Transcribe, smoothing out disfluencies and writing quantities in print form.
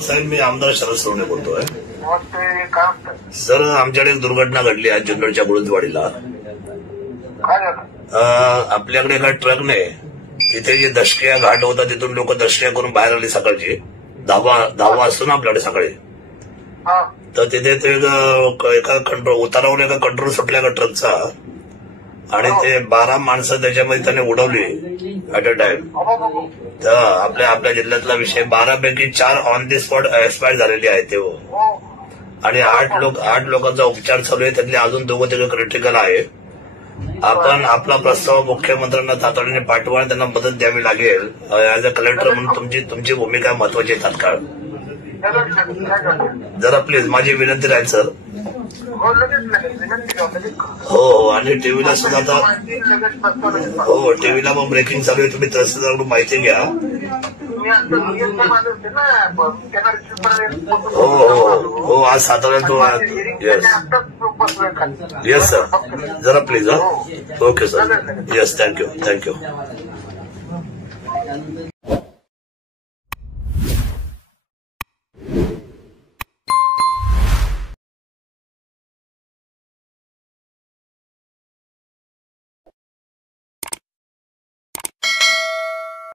साहेब, मी आमदार शरद सोनवणे बोलतोय. नमस्ते, काय म्हणतात? सर, आमच्याकडे एक दुर्घटना घडली आहे जुन्नरच्या गुळंजवाडीला. काय झालं? आपल्याकडे एका ट्रकने तिथे जे दशक्रिया घाट होता तिथून लोक दशक्रिया करून बाहेर आली सकाळची. 10 असतो ना आपल्याकडे सकाळी. हा, तर तिथे ते एका कंट्रोल उतारावर एका कंट्रोल सुटल्या का ट्रकचा, आणि ते 12 माणसं त्याच्यामध्ये त्याने उडवली ऍट अ टाइम. तर आपल्या जिल्ह्यातला विषय 12 पैकी 4 ऑन दी स्पॉट एक्सपायर झालेली आहे ते, आणि 8 लोकांचा उपचार चालू आहे. त्यातले अजून 2-3 क्रिटिकल आहे. आपण आपला प्रस्ताव मुख्यमंत्र्यांना तातडीने पाठवा आणि त्यांना मदत द्यावी लागेल. ऍज अ कलेक्टर म्हणून तुमची भूमिका महत्वाची आहे तात्काळ. जरा प्लीज माझी विनंती राहील सर. हो, आणि टीव्हीला सुद्धा आता हो टीव्हीला मग ब्रेकिंग चालू आहे. तुम्ही तहसीलदाराकडून माहिती घ्या. हो, आज साताऱ्यात तो. येस सर, जरा please. Okay sir, yes, thank you.